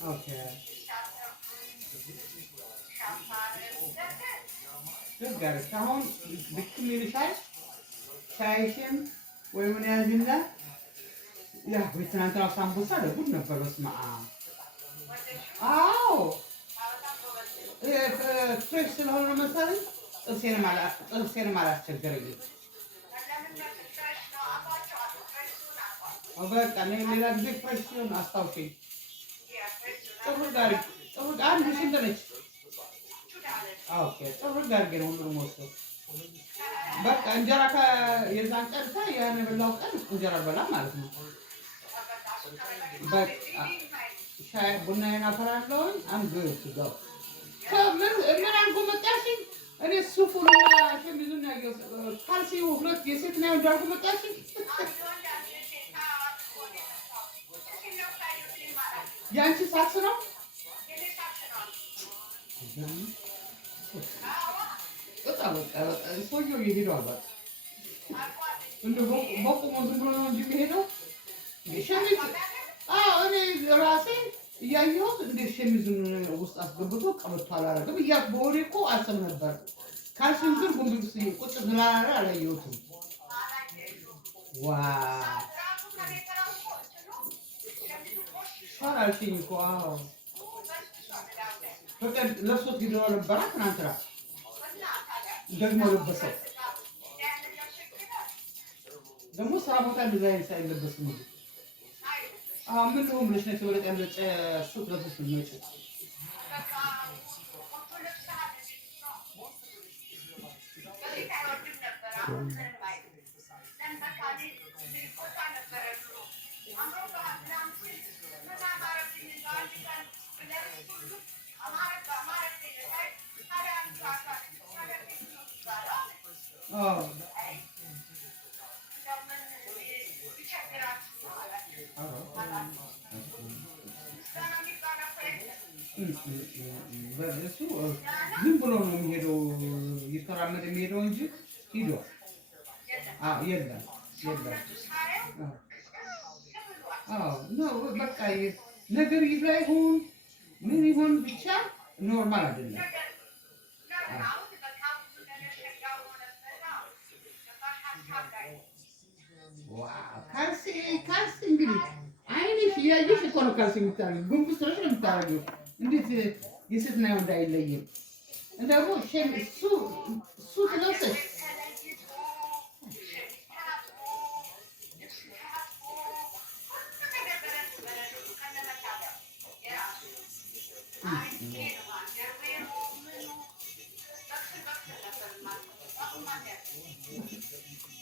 Okay. Good guys. Tahon bitti mi çay? Çay için ወይምን ያ የትናንትና ሳምቡሳ ጉድ ነበር። በስመ አብ። አዎ ፍሬሽ ስለሆነ መሰለኝ ጥርሴንም አላስቸገረኝም። በቃ ሌላ ጊዜ ፍሬሽ ሲሆን አስታውሽኝ። ጥሩ አንድ ስንት ነች? ኦኬ ጥሩ አድርጌ ነው ሁሉንም ወስደው በቃ እንጀራ የዛን ቀን ያን የበላው ቀን እንጀራ በላ ማለት ነው። በቃ ሻይ ቡናዬን አፈላለሁኝ። አንግት ጋር ምን አድርጎ መጣሽኝ? እኔ ሱፉንና ሸሚዙን ያየሁት ካልሲው ሁለት የሴት ነው እንዳልኩ መጣሽኝ። ያንቺ ሳክስ ነው በጣም ሰውዬው ይሄዳል። በቃ እንደ በቁሙ ዝም ብሎ ነው እንጂ የሚሄደው ሸሚዝ። እኔ ራሴ እያየሁት እንዴት ሸሚዙን ውስጥ አስገብቶ ቀበቶ አላደረገም እያ በወሬ እኮ አስብ ነበር። ካልሲም ግን ጉንብስ ቁጭ ስላላረ አላየሁትም። ዋ ሻራልሽኝ እኮ በቃ ለብሶት ቪዲዮ ነበረ ትናንትና ደግሞ ለበሰው ደግሞ ስራ ቦታ ዲዛይን ሳይለበስ ነው። ምን ነው ብለሽ ነው ተወለቀ ለጨ ሱት ለብሰሽ ነው በእሱ ዝም ብሎ ነው የሚሄደው ይተራመድ የሚሄደው እንጂ ሂዶ የለም ነው በቃ ነገር ይሁን ምን ይሁን ብቻ ኖርማል አይደለም። ካልሲ እንግዲህ አይንሽ እያየሽ እኮ ነው ካልሲ የምታደርጊው። ጉንብስ ነው የምታደርጊው። እንዴት የሴት ነው እንዳይለይም ደግሞ ሱት ለብሰሽ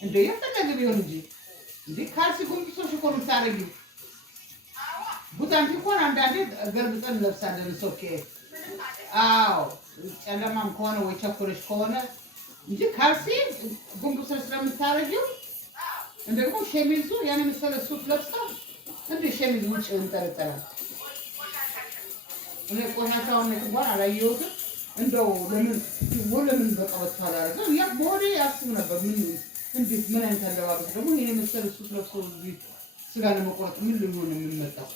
እንደ የፈለገ ቢሆን እንጂ ካልሲ ጉንብሶሽ እኮ ነው የምታደርጊው። ቡታንቲ እንኳን አንዳንዴ ገልብጠን እንለብሳለን። ኦኬ ጨለማም ከሆነ ወይ ቸኮለሽ ከሆነ እንጂ ካልሲ ጉንብሶሽ ስለምታደርጊው እንደውም ሸሚዙ ያን መሰለ ሱት ለብሳ እንደ ሸሚዝ ውጭ እንጠለጠላል። እኔ ቆሻሻውን እንኳን አላየሁትም። እንደው ለምን በቀበቶ አላደረገም? ያ ቦዲ ያስብ ነበር። ምን አይነት አለባበስ ደግሞ ይሄ መሰለ ሱት ለብሶ ስጋ ለመቆረጥ ምን ሊሆን ነው የሚመጣው?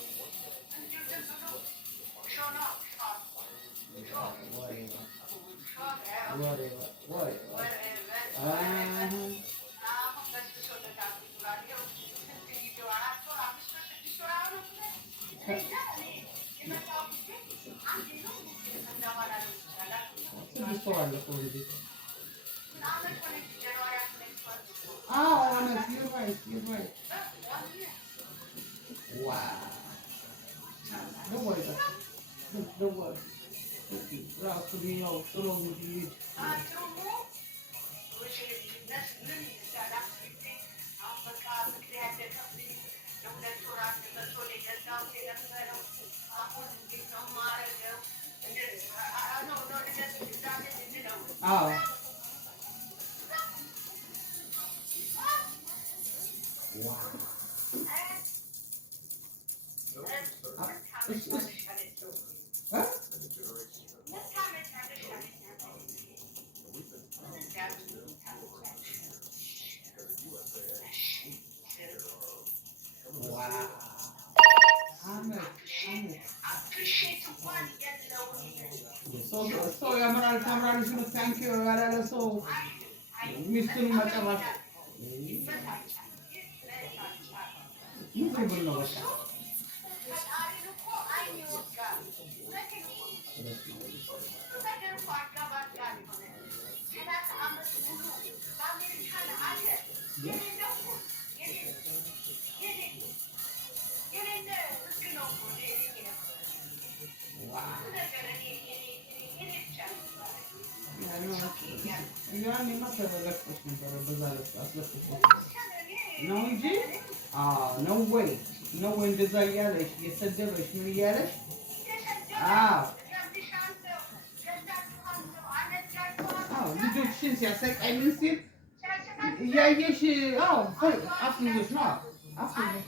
You're right. Wow. Don't worry about it. Don't worry. Rahat bir yol, sorun değil. Wow. Huh? Wow. Ahmet. ሰው ያምራል ታምራለች ብሎ ታንኪዩ ያላለ ሰው ሚስቱን መጨረሻ ምን ነው በቃ ያኔማ ተበለጥኩሽ ነበር በዛ አስለጥኩሽ ነው እንጂ ነው ወይ እንደዛ እያለሽ የሰደበሽ ምን እያለሽ ልጆችሽን ሲያሰቃይ ምን ሲል እያየሽ አፍልዞሽ ነው አፍልዞሽ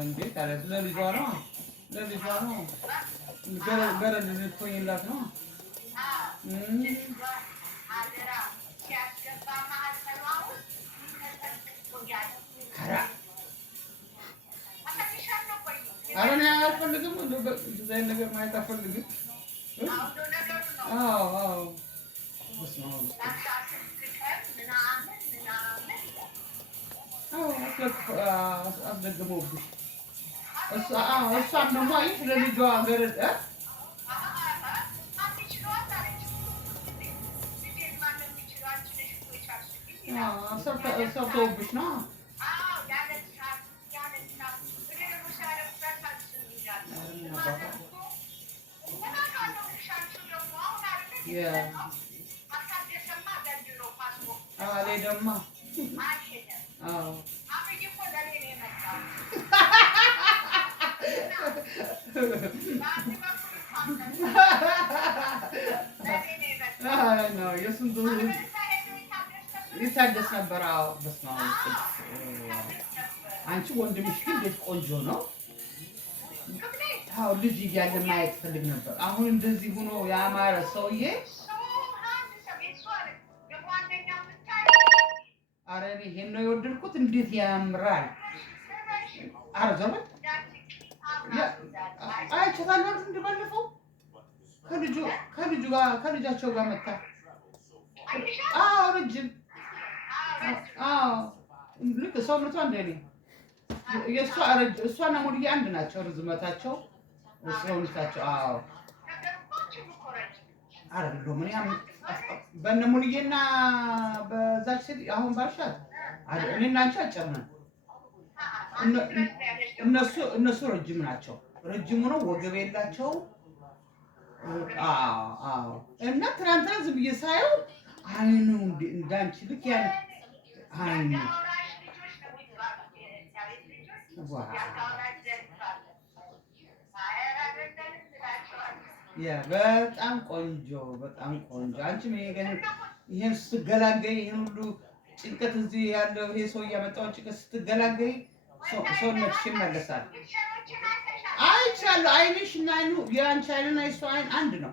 እንዴት አለ ለልጇ ነው ገረድ ልትሆኝላት ነው ኧረ እኔ አልፈልግም እንደዚያ አይነት ነገር ማየት አልፈልግም አስደግመውብሽ እሷም ደግሞ አይ ለልጇ ገረድ ሰርተውብሽ ነው አልሄደማ የስንቱ ይታደስ ነበር። በስመ አብ አንቺ ወንድምሽ ግን እንዴት ቆንጆ ነው። ልጅ እያለ ማየት ፈልግ ነበር። አሁን እንደዚህ ሆኖ ያማረ ሰውዬ ኧረ እኔ ይሄን ነው የወደድኩት። እንዴት ያምራል! ኧረ ዘመን አይቻታለሁ እንደባለፈው ከልጃቸው ጋር መጣ። ረጅም ልክ ሰውነቷ እንደኔ እሷና ሙሉዬ አንድ ናቸው። ርዝመታቸው ሰውነታቸው አይደለም። ምን በእነ ሙሉዬና በዛች ሴት አሁን ባልሻት እኔና አንቺ አጭር ነን። እነሱ ረጅም ናቸው። ረጅሙ ነው ወገብ የላቸው። እና ትናንትና ዝም ብዬ ሳየው አይኑ እንዳንቺ ልክ ያን አይኑ በጣም ቆንጆ በጣም ቆንጆ። አንቺም ይሄን ስትገላገይ ይሄን ሁሉ ጭንቀት እዚህ ያለው ይሄ ሰው ያመጣው ጭንቀት ስትገላገይ ሰውነትሽ ይመለሳል። አይቻለሁ። አይንሽ እና አይኑ የአንቺ አይንና የእሱ አይን አንድ ነው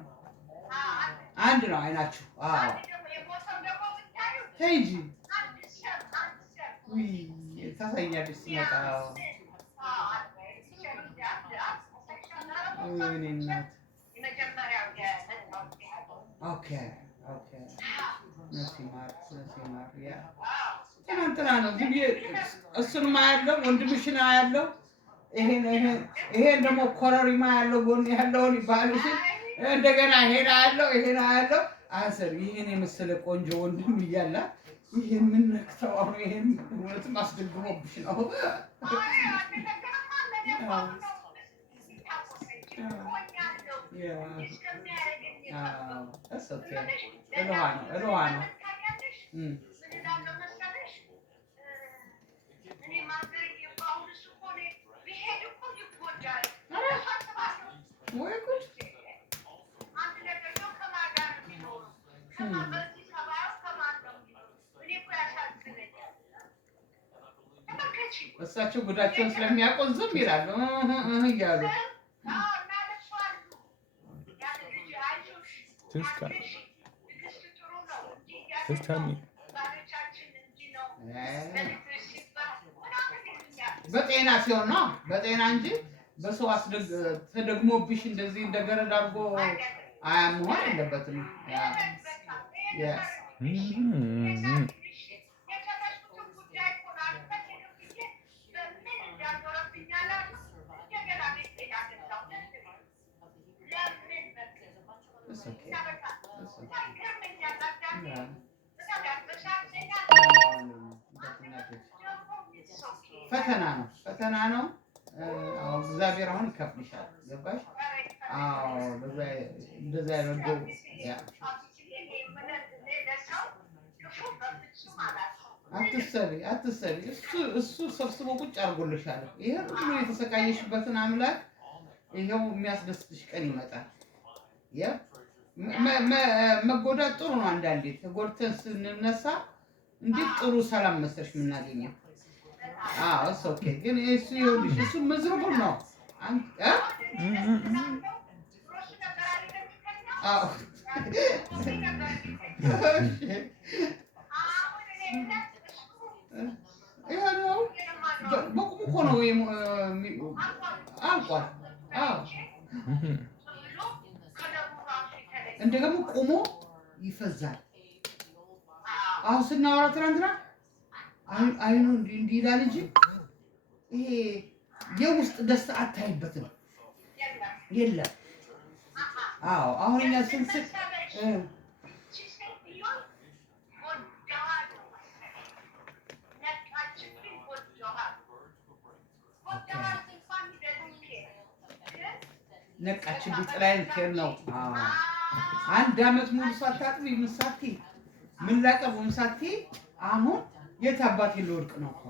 አይናችሁ። ሂጂ ታሳያለሽ ሲመጣ። ወይኔ እናት ኦኬ ነሲማር ያ ትናንትና ነው ግን እሱንማ ያለው ወንድምሽን ያለው ይሄን ደግሞ ኮረሪማ ያለው ጎን ያለውን ይባልሽ እንደገና ይሄን ያለው አሰር ይሄን የመሰለ ቆንጆ ወንድም እያለ ይሄን ምን ነክተው አሁን ይሄን እውነትም አስደግሞብሽ ነው። እሳቸው ጉዳቸውን ስለሚያውቁ ዝም ይላሉ እያሉ Just tell me. በጤና ሲሆን ነው በጤና እንጂ በሰው ተደግሞብሽ እንደዚህ እንደገረድ አድርጎ መሆን የለበትም። ፈተና ነው። እግዚአብሔር አሁን ይከፍልሻል። ገባሽ? እንደዛ ያደርገው አትሰቢ። እሱ ሰብስቦ ቁጭ አድርጎልሻል። ይሄ ሁሉ የተሰቃየሽበትን አምላክ ይሄው የሚያስደስትሽ ቀን ይመጣል። መጎዳት ጥሩ ነው። አንዳንዴ ተጎድተን ስንነሳ እንዴት ጥሩ ሰላም መሰለሽ የምናገኘው። እሱ ኦኬ። ግን እሱ ይኸውልሽ እሱ መዝረቡን ነው በቁሙ እኮ ነው አልቋል። እንደገና ቆሞ ይፈዛል። አሁን ስናወራ ትናንትና አይኑ እንዲህ ይላል እንጂ ይሄ የውስጥ ደስታ አታይበትም። የለም። አሁን እኛ ስንስቅ ነቃችብኝ። ጥላዬን ኬር ነው። አንድ አመት ሙሉ ሳታጥቢ ምን ሳትይ ምን ላቀቡ ምን ሳትይ አሁን የት አባቴ ልወድቅ ነው እኮ።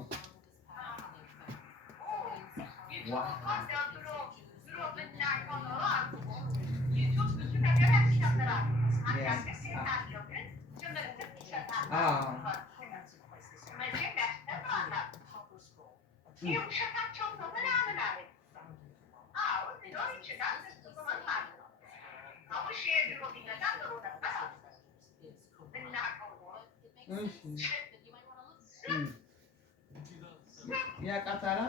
ያቃታላ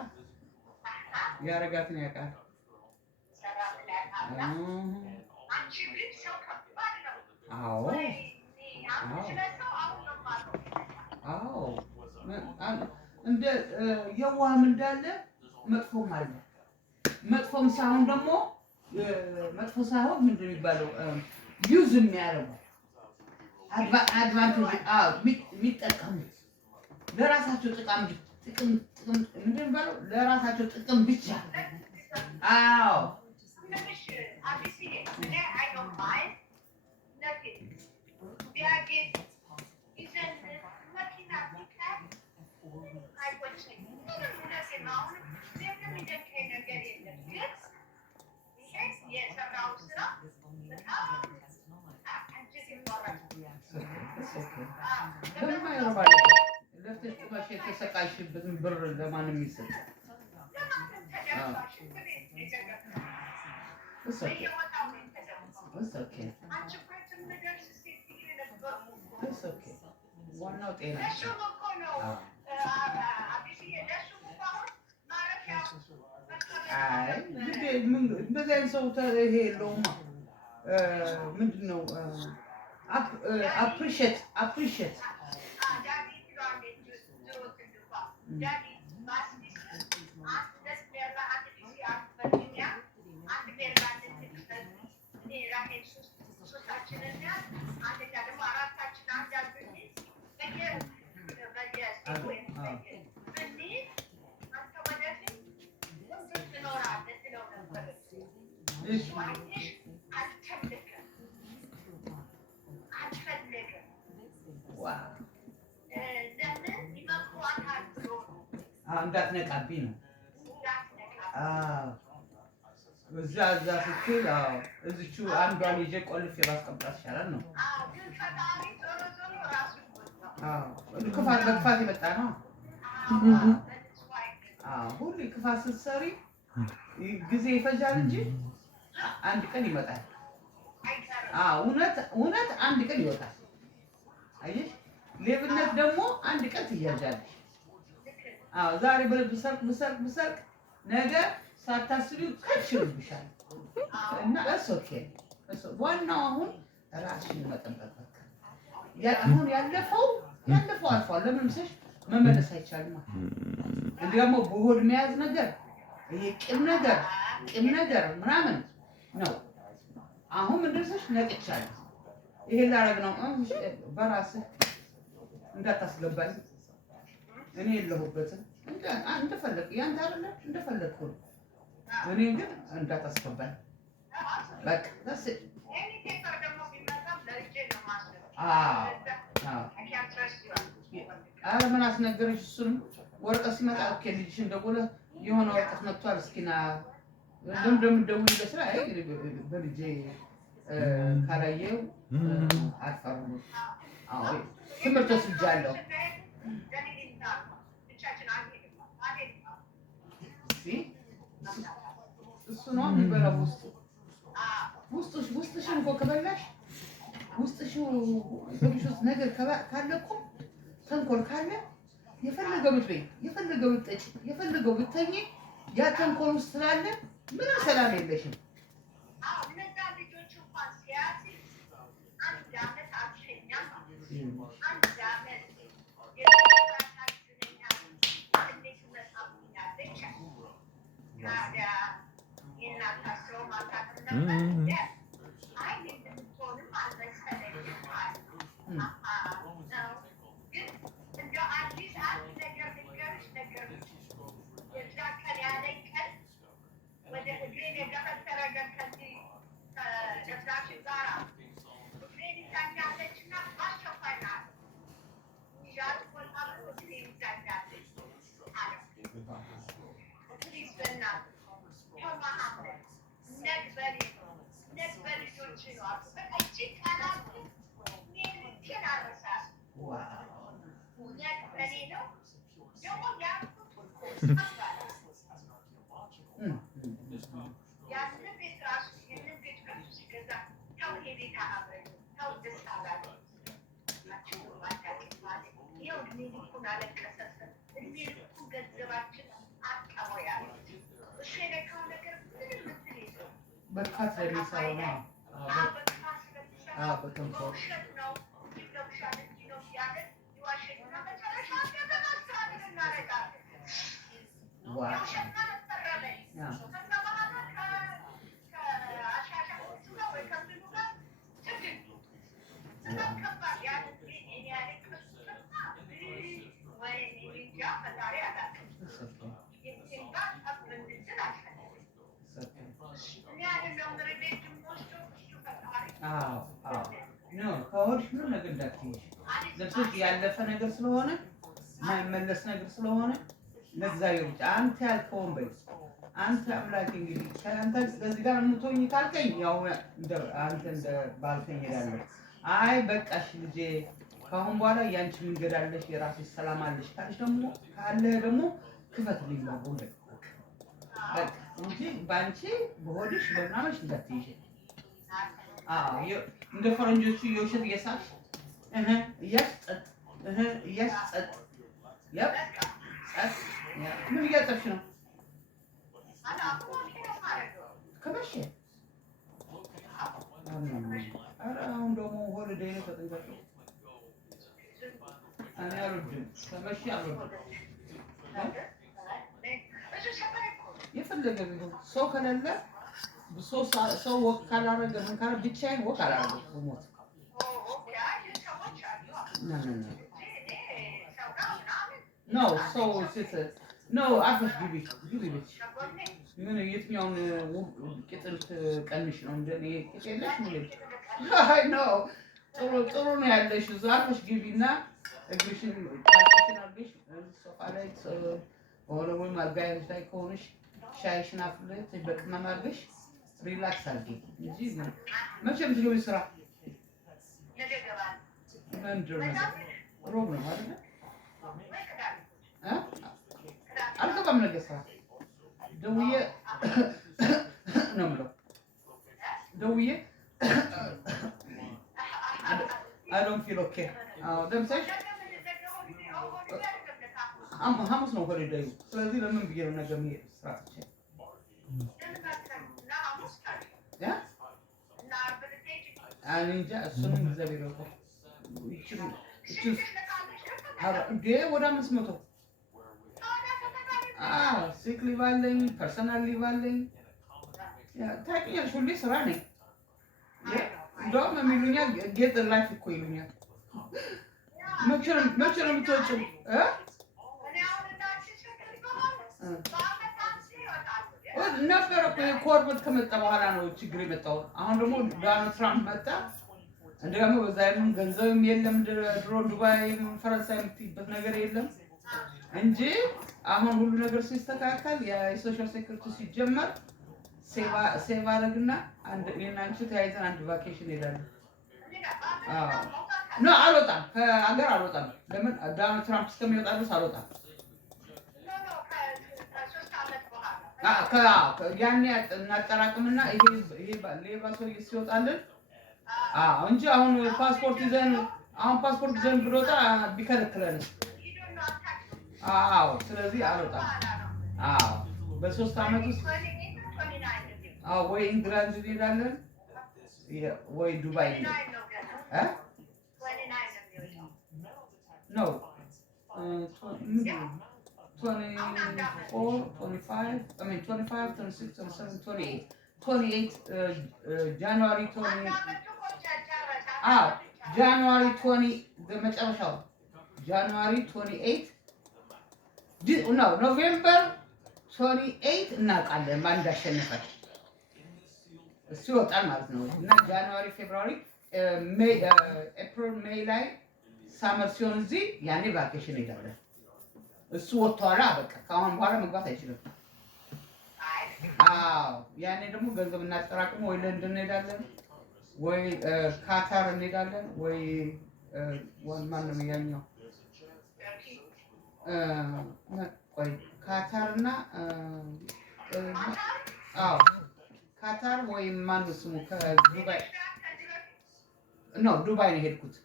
ያረጋትን ያቃት እንደ የዋህም እንዳለ መጥፎም አለ። መጥፎም ሳይሆን ደግሞ መጥፎ ሳይሆን ምንድን ነው የሚባለው ዩዝ የሚያደርጉ አድቫንቴጅ የሚጠቀሙት ለራሳቸው ጥቅም ምንድን ነው የሚባለው ለራሳቸው ጥቅም ብቻ። ለፍተሽ ቁመሽ የተሰቃይሽበትን ብር ለማንም ይሰጥ። ዋናው ጤና እንደዚህ አይነት ሰው ይሄ የለውማ። ምንድን ነው አፕሪሼት እንዳትነቃብኝ ነው። እዛ ስትል እዚቹ አንዷን ይዤ ቆልፌ ባስቀምጣት ይሻላል ነው። ክፋት በክፋት የመጣ ነው። ሁሌ ክፋት ስትሰሪ ጊዜ ይፈጃል እንጂ አንድ ቀን ይመጣል። እውነት አንድ ቀን ይወጣል። አየሽ፣ ሌብነት ደግሞ አንድ ቀን ትያዣለሽ። ዛሬ ብሰርቅ ነገ ሳታስቢው ከችልብሻል እና ኦኬ። ዋናው አሁን ራስሽን መጠበቅ በቃ። አሁን ያለፈው አልፏል። ለምን ምስሽ መመለስ አይቻልም። እንዲያውም በሆድ መያዝ ነገር ይሄ ቂም ነገር ምናምን ነው። አሁን ምንድነው ነቅቻለሁ። ይሄ ላረግ ነው በራስህ እንዳታስገባኝ እኔ የለሁበትም እንደፈለክ ያንተ አይደለ እንደፈለክ ነው። እኔ ግን እንዳታስገባኝ በቃ ታስ ምን አስነገረሽ? እሱንም ወረቀት ሲመጣ ኦኬ ልጅሽ እንደቆለ የሆነ ወረቀት መጥቷል እስኪና እንደምደውልልሽ ላይ በልጄ ካላየው አልፈርም። ትምህርት ወስጃለሁ። እሱ ነው የሚበላው ውስጥሽን እኮ ከበላሽ ውስጥሽ ነገር ካለ እኮ ተንኮል ካለ የፈለገው ብትበይ የፈለገው ብትጠጪ የፈለገው ብትተኚ ያ ተንኮል ውስጥ ስላለ ምንም ሰላም የለሽም። በርካታ የሚሰራው ነው። በተንኮል ከሆድሽ ምንም ነገር እንዳትይሽ ለብሶች ያለፈ ነገር ስለሆነ የማይመለስ ነገር ስለሆነ ለእግዚአብሔር ብቻ አንተ ያልከውን በይ። አንተ አምላክ እንግዲህ ከአንተ ከዚህ ጋር የምትሆኝ ካልከኝ ያው አንተ እንደ ባልከኝ እሄዳለሁ። አይ በቃሽ ልጄ ከአሁን በኋላ ያንቺ መንገድ አለሽ፣ የራስሽ ሰላም አለሽ ካልሽ ደግሞ ደግሞ ክፈት ሊላው በቃ እንጂ ባንቺ በሆድሽ በምናምንሽ እንዳትይሽ። እንደ ፈረንጆቹ የውሸት እየሳቅሽ እያስጸጥ እያስጸጥ ምን እያጠብሽ ነው? ከመቼ አሁን ደግሞ ሆሊዴይ ነው። ተጠንቀቂ። እኔ አልወድም ከመቼ አልወድም። የፈለገ ቢሆን ሰው ከሌለ ሰው ወቅ ካላረገ ምን ካለ ብቻዬን ወቅ አላረገም። ሞት ነው ሰው ሴት ነው አፍሽ ግቢ ቤት ምን የትኛውን ቅጥል ቀንሽ ነው እንደኔ ቅጥልሽ ምን አይ ነው ጥሩ ነው ያለሽ ዛፍሽ ግቢና እግርሽን ታሽሽን አድርገሽ ሶፋ ላይ ሆነ ወይ ማጋየት ላይ ከሆነሽ ሻይሽን አፍልተሽ በቅመም አድርገሽ ሪላክስ አድርጊ እንጂ መቼም ትገቢ ስራ ምንድን ነው ሮብ ነው አይደል? አልገባም ነገ ስራ ደውዬ ነው የምለው ደውዬ I don't feel okay. ለምሳሌ ሐሙስ ነው ሆሊዴዩ። ስለዚህ ለምን ብዬ ነው ነገ የምሄድ ስራ ትቼ እኔ እንጃ እሱንም እግዚአብሔር ያውቃል። እንዴ ወደ 500 ሲክ ሊቭ አለኝ፣ ፐርሰናል ሊቭ አለኝ። ታውቂኛለሽ ሁሌ ስራ ነኝ። እንደውም የሚሉኛል ጌጥ ላይፍ እኮ ይሉኛል። መቼ ነው የምትወጪው? ነበረ እኮ የኮርበት ከመጣ በኋላ ነው ችግር የመጣው። አሁን ደግሞ ዶናልድ ትራምፕ መጣ። እንደውም በዛ አይነት ገንዘብም የለም ድሮ ዱባይ ፈረንሳይ የምትይበት ነገር የለም እንጂ አሁን ሁሉ ነገር ሲስተካከል የሶሻል ሴኩሪቲ ሲጀመር ሴቭ አደረግና እኔና አንቺ ተያይዘን አንድ ቫኬሽን ሄዳለን። ኖ አልወጣም፣ ከሀገር አልወጣም። ለምን ዶናልድ ትራምፕ እስከሚወጣ ድረስ አልወጣም። ያኔ እናጠራቅምና ይሄ ሌባ ሰውዬ ሲወጣልን እንጂ አሁን ፓስፖርት ይዘን ብንወጣ ቢከለክለንስ? ስለዚህ አልወጣም። በ3 ዓመት ውስጥ ወይ ኢንግላንድ እንሄዳለን ወይ ዱባይ ነው 24, 25, 26, 27, 28, January 20. January 20, መጨረሻው January 28. No, November 28 እናውቃለን ማን እንዳሸነፈ። እሱ ይወጣል ማለት ነው። እና ጃንዋሪ፣ ፌብሩዋሪ፣ ኤፕሪል፣ ሜይ ላይ ሳመር ሲሆን እዚህ ያኔ ቫኬሽን ሄዳለን። እሱ ወጥቷላ በቃ ከአሁን በኋላ መግባት አይችልም። ያኔ ደግሞ ገንዘብ እናጠራቅም ወይ ለንደን እንሄዳለን ወይ ካታር እንሄዳለን ወይ ማንም ያኛው ቆይ ካታርና ካታር ወይ ማነው ስሙ ከዱባይ ነው ዱባይ ነው የሄድኩት።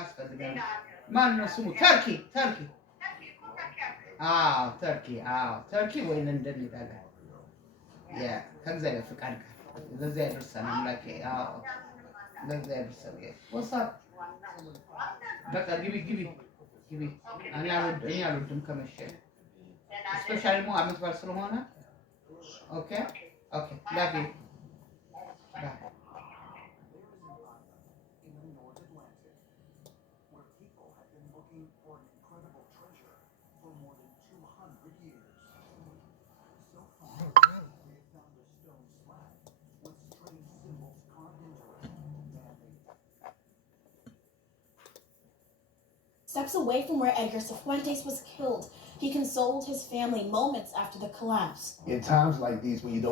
አስፈልጋለሁ ማነው ስሙ ተርኪ ተርኪ ወይ ለንደን እንሄዳለን። ከእግዚአብሔር ፍቃድ ጋር ለዛ ያደርሰን አምላኬ። ለዛ ያደርሰን ወሳብ በቃ ግቢ እኔ አልወድም ከመሸ ስፔሻሊ ሞ አመት በዓል ስለሆነ ኦኬ ላቪ Steps away from where Edgar Cifuentes was killed, he consoled his family moments after the collapse. In times like these, when you don't